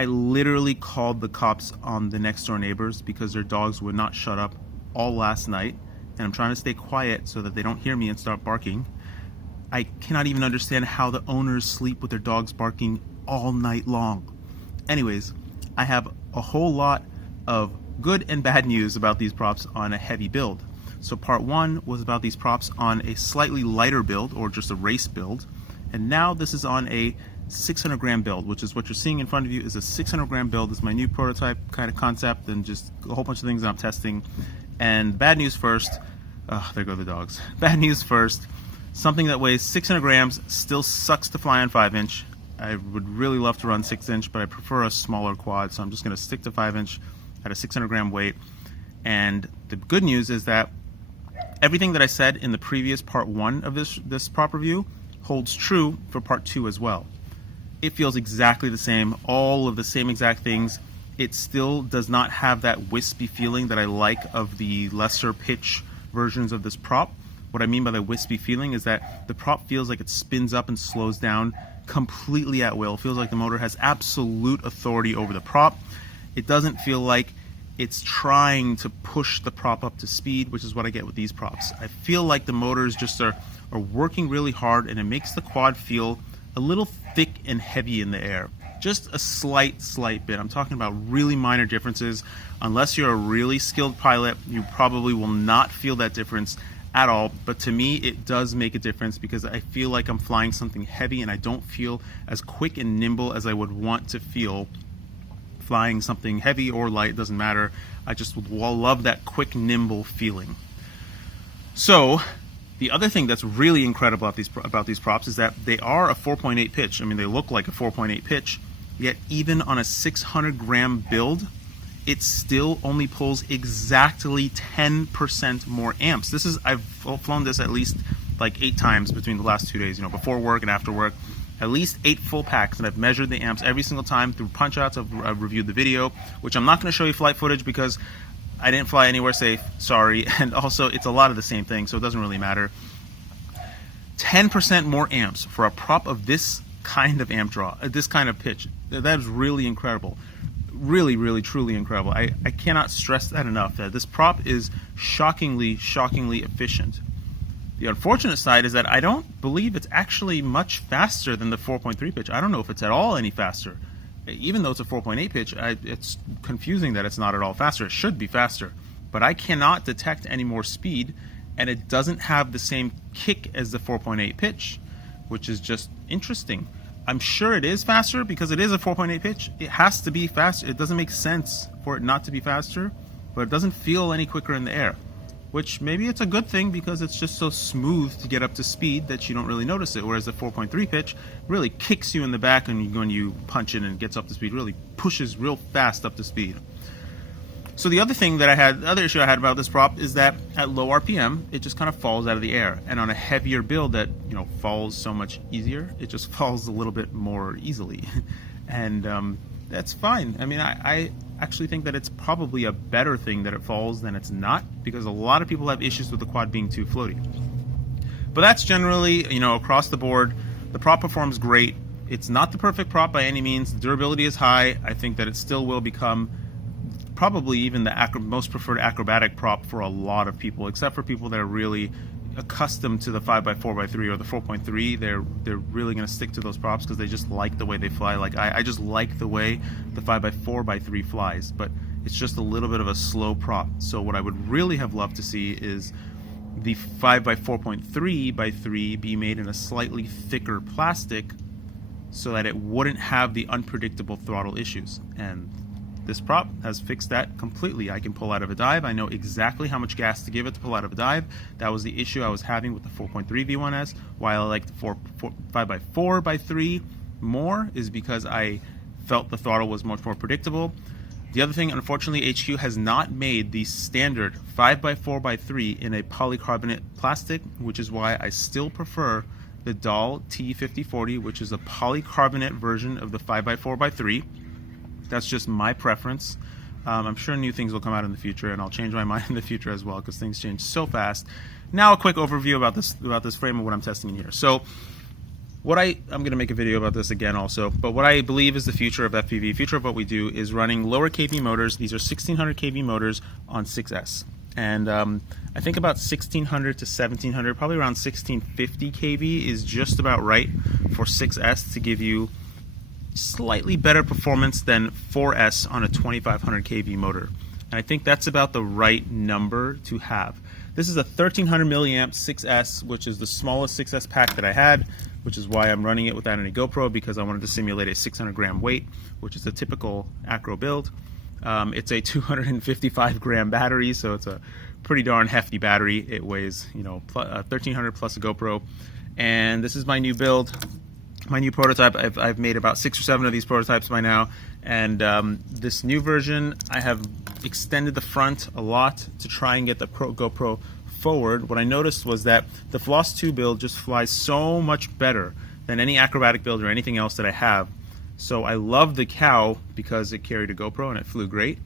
I literally called the cops on the next door neighbors because their dogs would not shut up all last night, and I'm trying to stay quiet so that they don't hear me and start barking. I cannot even understand how the owners sleep with their dogs barking all night long. Anyways, I have a whole lot of good and bad news about these props on a heavy build. So part one was about these props on a slightly lighter build, or just a race build, and now this is on a 600 gram build, which is what you're seeing in front of you is a 600 gram build. It's my new prototype kind of concept and just a whole bunch of things that I'm testing. And bad news first, there go the dogs. Bad news first, something that weighs 600 grams still sucks to fly on 5-inch. I would really love to run 6-inch, but I prefer a smaller quad, so I'm just going to stick to 5-inch at a 600 gram weight. And the good news is that everything that I said in the previous part one of this prop review holds true for part two as well. It feels exactly the same, all of the same exact things. It still does not have that wispy feeling that I like of the lesser pitch versions of this prop. What I mean by the wispy feeling is that the prop feels like it spins up and slows down completely at will. It feels like the motor has absolute authority over the prop. It doesn't feel like it's trying to push the prop up to speed, which is what I get with these props. I feel like the motors just are working really hard, and it makes the quad feel a little thick and heavy in the air. Just a slight bit. I'm talking about really minor differences. Unless you're a really skilled pilot, you probably will not feel that difference at all. But to me, it does make a difference because I feel like I'm flying something heavy and I don't feel as quick and nimble as I would want to feel flying something heavy or light, doesn't matter. I just love that quick, nimble feeling. So the other thing that's really incredible about these props is that they are a 4.8 pitch. I mean, they look like a 4.8 pitch, yet even on a 600 gram build, it still only pulls exactly 10% more amps. I've flown this at least like 8 times between the last 2 days, before work and after work. At least 8 full packs, and I've measured the amps every single time through punch outs. I've reviewed the video, which I'm not going to show you flight footage because I didn't fly anywhere safe, sorry, and also it's a lot of the same thing, so it doesn't really matter. 10% more amps for a prop of this kind of amp draw, this kind of pitch. That is really incredible. Really, really, truly incredible. I cannot stress that enough, that this prop is shockingly efficient. The unfortunate side is that I don't believe it's actually much faster than the 4.3 pitch. I don't know if it's at all any faster. Even though it's a 4.8 pitch, it's confusing that it's not at all faster. It should be faster, but I cannot detect any more speed, and it doesn't have the same kick as the 4.8 pitch, which is just interesting. I'm sure it is faster because it is a 4.8 pitch. It has to be faster. It doesn't make sense for it not to be faster, but it doesn't feel any quicker in the air, which maybe it's a good thing because it's just so smooth to get up to speed that you don't really notice it, whereas the 4.3 pitch really kicks you in the back when you punch in and gets up to speed, really pushes real fast up to speed. So the other issue I had about this prop is that at low RPM, it just kind of falls out of the air, and on a heavier build that falls so much easier, it just falls a little bit more easily, and that's fine. I mean, I actually think that it's probably a better thing that it falls than it's not, because a lot of people have issues with the quad being too floaty. But that's generally, across the board. The prop performs great. It's not the perfect prop by any means. The durability is high. I think that it still will become probably even the most preferred acrobatic prop for a lot of people, except for people that are really accustomed to the 5x4x3 or the 4.3. They're really going to stick to those props because they just like the way they fly. Like I just like the way the 5x4x3 flies, but it's just a little bit of a slow prop. So what I would really have loved to see is the 5x4.3x3 be made in a slightly thicker plastic so that it wouldn't have the unpredictable throttle issues. And this prop has fixed that completely. I can pull out of a dive. I know exactly how much gas to give it to pull out of a dive. That was the issue I was having with the 4.3 V1S. Why I like the 5x4x3 more is because I felt the throttle was much more predictable. The other thing, unfortunately, HQ has not made the standard 5x4x3 in a polycarbonate plastic, which is why I still prefer the Dahl T5040, which is a polycarbonate version of the 5x4x3. That's just my preference. I'm sure new things will come out in the future, and I'll change my mind in the future as well because things change so fast. Now a quick overview about this frame and what I'm testing in here. So I'm going to make a video about this again also, but what I believe is the future of FPV, future of what we do, is running lower kV motors. These are 1600 kV motors on 6S. And I think about 1600 to 1700, probably around 1650 kV is just about right for 6S to give you slightly better performance than 4S on a 2500 kV motor. And I think that's about the right number to have. This is a 1300 milliamp 6S, which is the smallest 6S pack that I had, which is why I'm running it without any GoPro, because I wanted to simulate a 600 gram weight, which is a typical acro build. It's a 255 gram battery, so it's a pretty darn hefty battery. It weighs, 1300 plus a GoPro. And this is my new build, my new prototype. I've made about 6 or 7 of these prototypes by now. And this new version, I have extended the front a lot to try and get the GoPro forward. What I noticed was that the Floss 2 build just flies so much better than any acrobatic build or anything else that I have. So I love the Cow because it carried a GoPro and it flew great.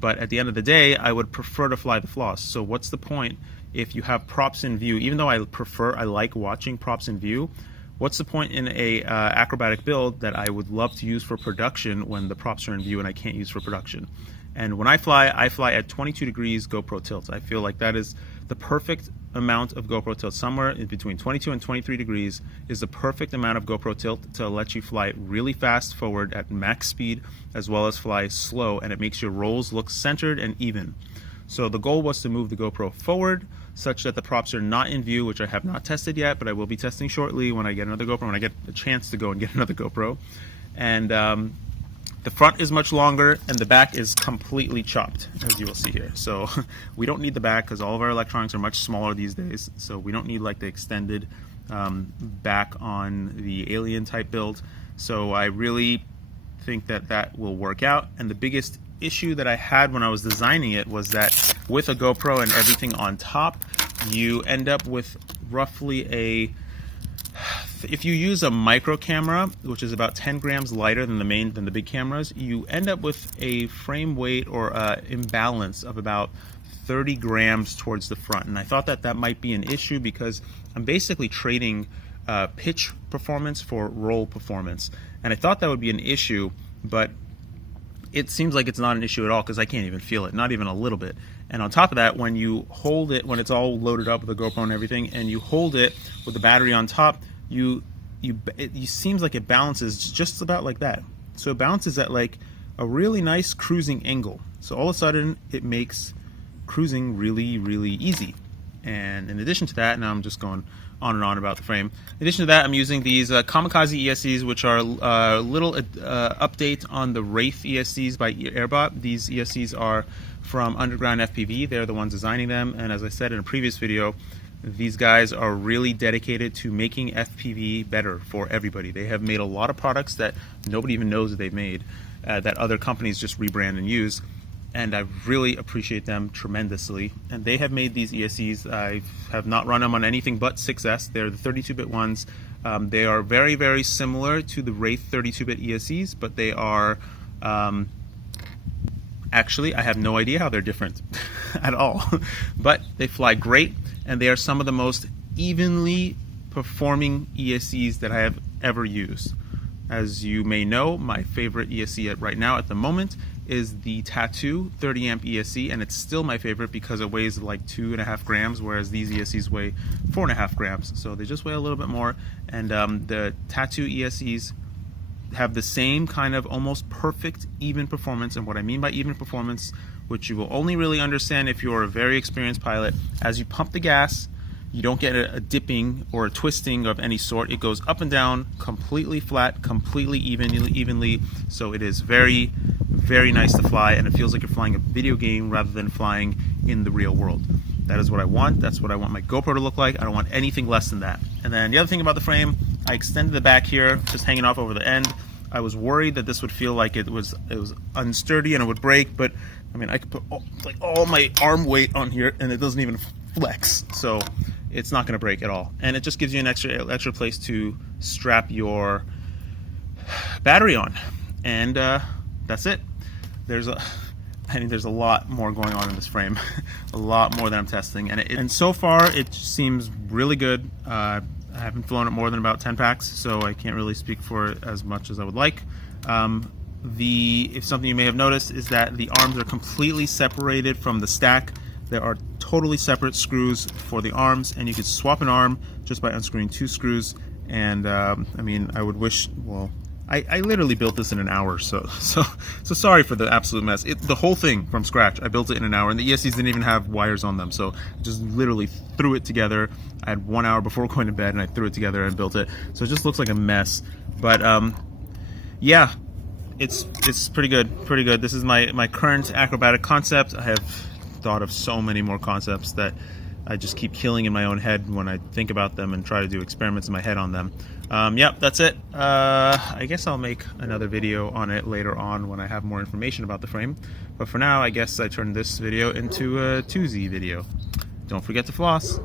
But at the end of the day, I would prefer to fly the Floss. So what's the point if you have props in view? Even though I like watching props in view, what's the point in a acrobatic build that I would love to use for production when the props are in view and I can't use for production? And when I fly at 22 degrees GoPro tilt. I feel like that is the perfect amount of GoPro tilt. Somewhere in between 22 and 23 degrees is the perfect amount of GoPro tilt to let you fly really fast forward at max speed, as well as fly slow, and it makes your rolls look centered and even. So the goal was to move the GoPro forward such that the props are not in view, which I have not tested yet, but I will be testing shortly when I get another GoPro, when I get a chance to go and get another GoPro. And the front is much longer and the back is completely chopped, as you will see here. So we don't need the back because all of our electronics are much smaller these days. So we don't need like the extended back on the Alien type build. So I really think that that will work out. And the biggest issue that I had when I was designing it was that with a GoPro and everything on top, you end up with roughly if you use a micro camera, which is about 10 grams lighter than the big cameras, you end up with a frame weight or imbalance of about 30 grams towards the front. And I thought that that might be an issue because I'm basically trading pitch performance for roll performance. And I thought that would be an issue, but it seems like it's not an issue at all because I can't even feel it, not even a little bit. And on top of that, when you hold it, when it's all loaded up with the GoPro and everything, and you hold it with the battery on top, it seems like it balances just about like that. So it balances at like a really nice cruising angle. So all of a sudden, it makes cruising really, really easy. And in addition to that, now I'm just going on and on about the frame. In addition to that, I'm using these Kamikaze ESCs, which are a little update on the Wraith ESCs by Airbot. These ESCs are from Underground FPV. They're the ones designing them. And as I said in a previous video, these guys are really dedicated to making FPV better for everybody. They have made a lot of products that nobody even knows that they've made, that other companies just rebrand and use. And I really appreciate them tremendously. And they have made these ESCs. I have not run them on anything but 6S. They're the 32-bit ones. They are very, very similar to the Wraith 32-bit ESCs, but they are actually, I have no idea how they're different at all. But they fly great, and they are some of the most evenly performing ESCs that I have ever used. As you may know, my favorite ESC right now at the moment is the Tattu 30 amp ESC, and it's still my favorite because it weighs like 2.5 grams, whereas these ESCs weigh 4.5 grams. So they just weigh a little bit more, and the Tattu ESCs have the same kind of almost perfect even performance. And what I mean by even performance, which you will only really understand if you're a very experienced pilot, as you pump the gas, you don't get a dipping or a twisting of any sort. It goes up and down, completely flat, completely evenly. So it is very, very nice to fly, and it feels like you're flying a video game rather than flying in the real world. That is what I want. That's what I want my GoPro to look like. I don't want anything less than that. And then the other thing about the frame, I extended the back here, just hanging off over the end. I was worried that this would feel like it was unsturdy and it would break, but I mean, I could put all my arm weight on here and it doesn't even flex, so it's not going to break at all. And it just gives you an extra place to strap your battery on, and that's it. There's a lot more going on in this frame, a lot more that I'm testing, and so far it seems really good. I haven't flown it more than about 10 packs, so I can't really speak for it as much as I would like. If something you may have noticed is that the arms are completely separated from the stack. There are totally separate screws for the arms, and you could swap an arm just by unscrewing 2 screws. And I mean, I would wish, well, I literally built this in an hour, so sorry for the absolute mess. The whole thing from scratch, I built it in an hour, and the ESCs didn't even have wires on them, so I just literally threw it together. I had 1 hour before going to bed, and I threw it together and built it. So it just looks like a mess, but yeah, it's pretty good. This is my current acrobatic concept. I have thought of so many more concepts that I just keep killing in my own head when I think about them and try to do experiments in my head on them. Yep, that's it. I guess I'll make another video on it later on when I have more information about the frame. But for now, I guess I turned this video into a 2Z video. Don't forget to floss.